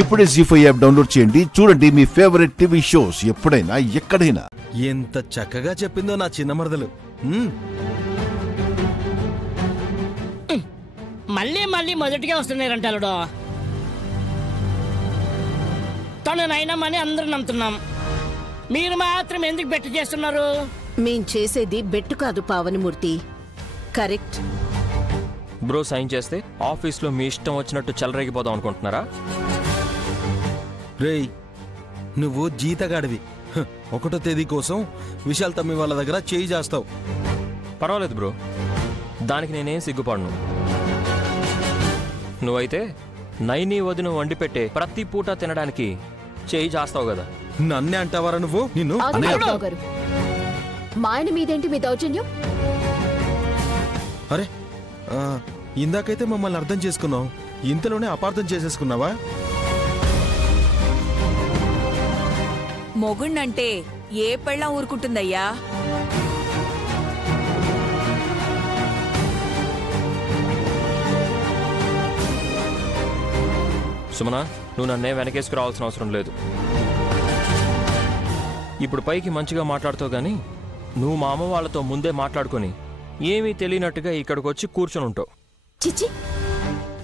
ఇప్పుడే జీ5 app download చేయండి. చూడండి మీ ఫేవరెట్ టీవీ షోస్ ఎప్పుడైనా ఎక్కడైనా. ఎంత చక్కగా చెప్పిందో నా చిన్న మరదలు. మళ్ళీ మళ్ళీ మొదటిగా వస్తున్నారంటాడు. తను నైనమ్మని అందరూ నమ్ముతున్నాం. మీరు మాత్రం ఎందుకు బెట్టు చేస్తున్నారు? మేం చేసేది బెట్టు కాదు పావనిమూర్తి. కరెక్ట్. బ్రో సైన్ చేస్తే ఆఫీస్లో మీ ఇష్టం వచ్చినట్టు చెలరేగిపోదాం అనుకుంటున్నారా? రేయ్, నువ్వు జీతగాడివి. 1వ తేదీ కోసం విశాల్ తమ్మి వాళ్ళ దగ్గర చేయి చేస్తావు. పర్వాలేదు బ్రో, దానికి నేనేం సిగ్గుపడను. నువ్వైతే నైని వదిన వండి పెట్టే ప్రతి పూట తినడానికి చేయి చేస్తావు కదా. నన్నే అంటావారా నువ్వు? నిన్ను మా ఆయన మీదేంటి మీ దౌర్జన్యం? అరే, ఇందాకైతే మమ్మల్ని అర్థం చేసుకున్నావు, ఇంతలోనే అపార్థం చేసేసుకున్నావా? మొగుణ్ణంటే ఏ పెళ్ళం ఊరుకుంటుందయ్యా? సుమనా, నువ్వు నన్నే వెనకేసుకు రావాల్సిన అవసరం లేదు. ఇప్పుడు పైకి మంచిగా మాట్లాడుతావు గాని నువ్వు మా అమ్మ వాళ్ళతో ముందే మాట్లాడుకొని ఏమీ తెలియనట్టుగా ఇక్కడికి వచ్చి కూర్చొని ఉంటావు. చిచ్చి,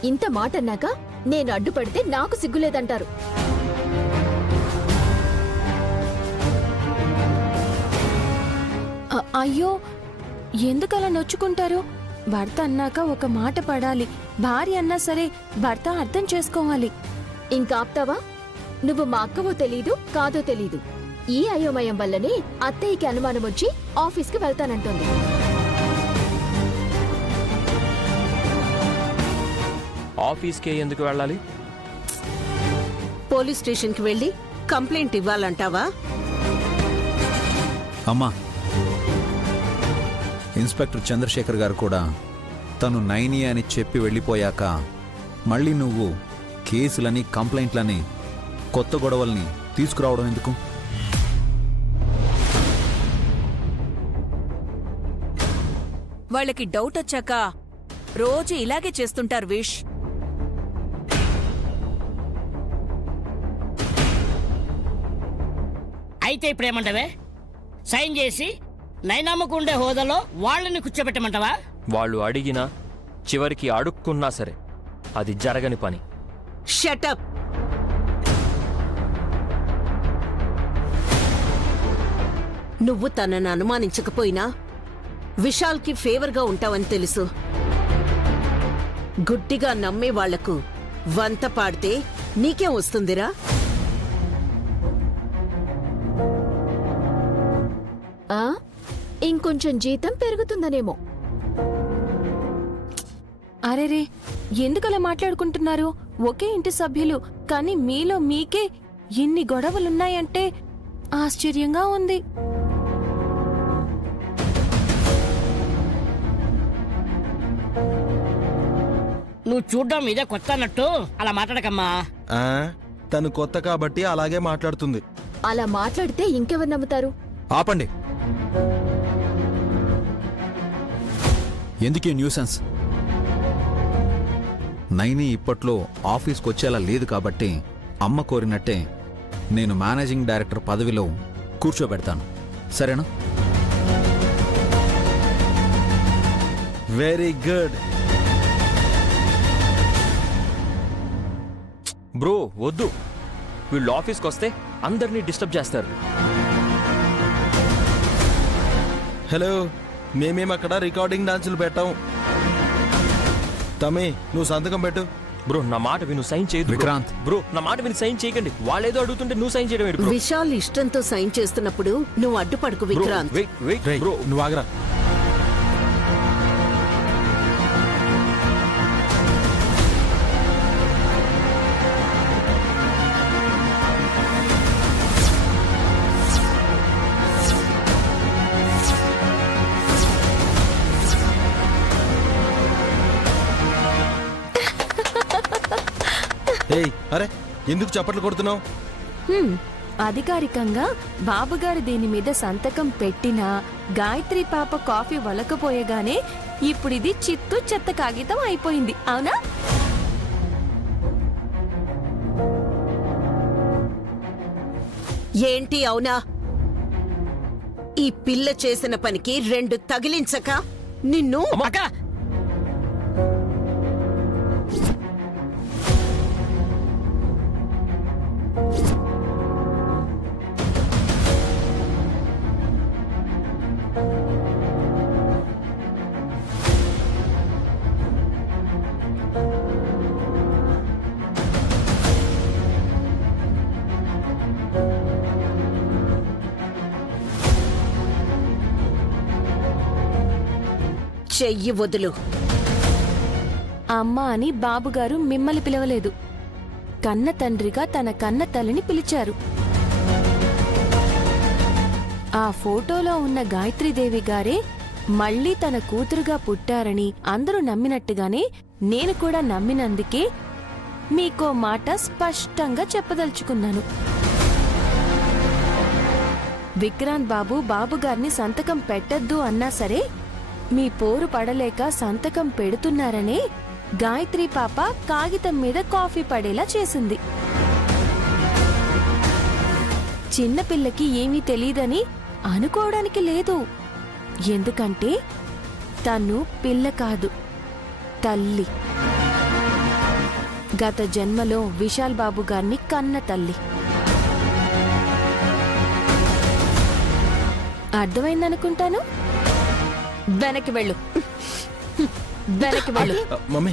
ఇంత మాట అన్నాక నేను అడ్డుపడితే నాకు సిగ్గులేదంటారు. అయ్యో, ఎందుకలా నొచ్చుకుంటారు? భర్త అన్నాక ఒక మాట పడాలి. భార్య అన్నా సరే భర్త అర్థం చేసుకోవాలి. ఇంకా ఆప్తావా? నువ్వు మా అక్కవో తెలీదు, కాదో తెలీదు. ఈ అయోమయం వల్లనే అత్తయ్యకి అనుమానం వచ్చి ఆఫీస్కి వెళ్తానంటుంది. ఆఫీస్కే ఎందుకు వెళ్ళాలి? పోలీస్ స్టేషన్కి వెళ్ళి కంప్లైంట్ ఇవ్వాలంటావా? అమ్మా, ఇన్స్పెక్టర్ చంద్రశేఖర్ గారు కూడా తను నైని అని చెప్పి వెళ్ళిపోయాక మళ్ళీ నువ్వు కేసులని కంప్లైంట్లని కొత్త గొడవల్ని తీసుకురావడం ఎందుకు? వాళ్ళకి డౌట్ వచ్చాక రోజు ఇలాగే చేస్తుంటారు విష్. అయితే ఇప్పుడేమంటావే? సైన్ చేసి నైనమ్మకు ఉండే హోదాలో వాళ్ళని కూర్చోబెట్టమంటావా? వాళ్ళు అడిగినా చివరికి అడుక్కున్నా సరే అది జరగని పని. షటప్. నువ్వు తనను అనుమానించకపోయినా విశాల్కి ఫేవర్గా ఉంటావని తెలుసు. గుడ్డిగా నమ్మే వాళ్లకు వంత పాడితే నీకేం వస్తుందిరా? ఇంకొంచెం జీతం పెరుగుతుందనేమో. అరేరే, ఎందుకలా మాట్లాడుకుంటున్నారు? ఒకే ఇంటి సభ్యులు, కానీ మీలో మీకే ఇన్ని గొడవలున్నాయంటే ఆశ్చర్యంగా ఉంది. నువ్వు చూడ్డం ఇదే కొత్త అన్నట్టు అలా మాట్లాడకమ్మా. తను కొత్త కాబట్టి అలాగే మాట్లాడుతుంది. అలా మాట్లాడితే ఇంకెవరు నమ్ముతారు? ఆపండి. ఎందుకే న్యూసెన్స్? నైని ఇప్పట్లో ఆఫీస్కి వచ్చేలా లేదు కాబట్టి అమ్మ కోరినట్టే నేను మేనేజింగ్ డైరెక్టర్ పదవిలో కూర్చోబెడతాను. సరేనా? Very good. బ్రో వద్దు, వీళ్ళు ఆఫీస్కి వస్తే అందరినీ డిస్టర్బ్ చేస్తారు. హలో, మేమేమక్కడ రికార్డింగ్ డాన్సులు పెట్టాం. తమ్మి, నువ్వు సంతకం పెట్టు. బ్రో నా మాట విను, సైన్ చేయదు. విక్రాంత్, బ్రో నా మాట విని సైన్ చేయకండి. వాళ్ళేదో అడుగుతుంటే నువ్వు సైన్ చేయడం. విశాల్ ఇష్టంతో సైన్ చేస్తున్నప్పుడు నువ్వు అడ్డుపడుకు విక్రాంత్. బ్రో నువ్వు ఆగరా. అరే, ఎందుకు చప్పట్లు కొడుతున్నావు? అధికారికంగా బాబుగారు దీని మీద సంతకం పెట్టినా గాయత్రి పాప కాఫీ వలకపోయగానే ఇప్పుడిది చిత్తు చెత్త కాగితం అయిపోయింది, అవునా? ఏంటి అవునా? ఈ పిల్ల చేసిన పనికి 2 తగిలించక నిన్ను అక్క చెయ్యి వదులు. అమ్మ అని బాబుగారు మిమ్మల్ని పిలవలేదు. కన్న తండ్రిగా తన కన్న తల్లిని పిలిచారు. ఆ ఫోటోలో ఉన్న గాయత్రీదేవి గారే మళ్లీ తన కూతురుగా పుట్టారని అందరూ నమ్మినట్టుగానే నేను కూడా నమ్మినందుకే మీకో మాట స్పష్టంగా చెప్పదలుచుకున్నాను. విక్రాంత్ బాబు బాబుగారిని సంతకం పెట్టద్దు అన్నా సరే మీ పోరు పడలేక సంతకం పెడుతున్నారనే గాయత్రి పాప కాగితం మీద కాఫీ పడేలా చేసింది. చిన్నపిల్లకి ఏమీ తెలీదని అనుకోవడానికి లేదు. ఎందుకంటే తను పిల్ల కాదు, తల్లి. గత జన్మలో విశాల్ బాబు గారిని కన్న తల్లి. అర్థమైందనుకుంటాను. వెనక్కి వెళ్ళు, వెనక్కి వెళ్ళు. మమ్మీ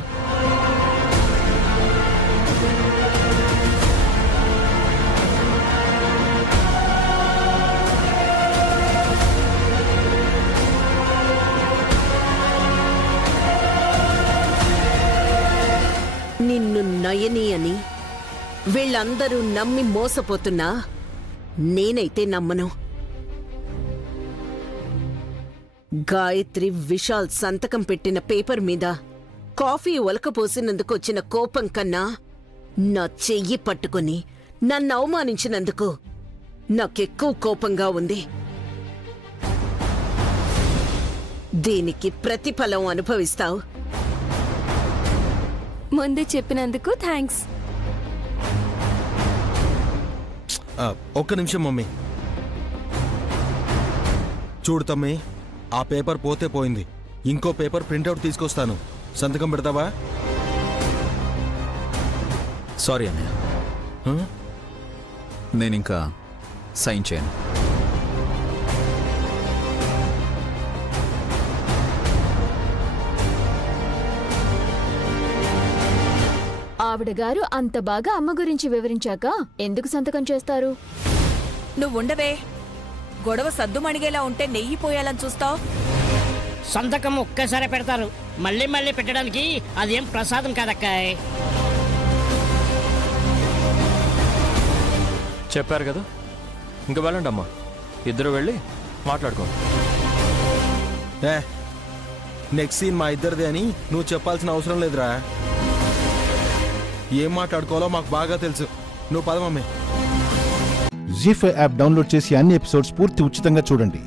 నిన్ను నయని అని వీళ్ళందరూ నమ్మి మోసపోతున్నా నేనైతే నమ్మను. గాయత్రి విశాల్ సంతకం పెట్టిన పేపర్ మీద కాఫీ ఒలకపోసినందుకు వచ్చిన కోపం కన్నా నా చెయ్యి పట్టుకుని నన్ను అవమానించినందుకు నాకెక్కువ కోపంగా ఉంది. దీనికి ప్రతిఫలం అనుభవిస్తావు. ముందే చెప్పినందుకు థ్యాంక్స్. ఒక్క నిమిషం మమ్మీ. చూడు తమ్మి, ఆ పేపర్ పోతే పోయింది. ఇంకో పేపర్ ప్రింట్అవుట్ తీసుకొస్తాను. సంతకం పెడతావా? సారీ అన్నయ్య, నేనింకా సైన్ చేయను. ఆవిడ గారు అంత బాగా అమ్మ గురించి వివరించాక ఎందుకు సంతకం చేస్తారు? నువ్వుండవే. గొడవ సద్దుమణిగేలా ఉంటే నెయ్యి పోయాలని చూస్తావు. సంతకం ఒక్కసారి పెడతారు, మళ్ళీ మళ్ళీ పెట్టడానికి అదేం ప్రసాదం కాదక్కాయ్. చెప్పారు కదా, ఇంకా వెళ్ళండి అమ్మా. ఇద్దరు వెళ్ళి మాట్లాడుకోండి. నెక్స్ట్ సీన్ మా ఇద్దరిదే అని నువ్వు చెప్పాల్సిన అవసరం లేదురా. ఏం మాట్లాడుకోవాలో మాకు బాగా తెలుసు. నువ్వు పద మమ్మీ. జీ5 యాప్ డౌన్లోడ్ చేసి అన్ని ఎపిసోడ్స్ పూర్తి ఉచితంగా చూడండి.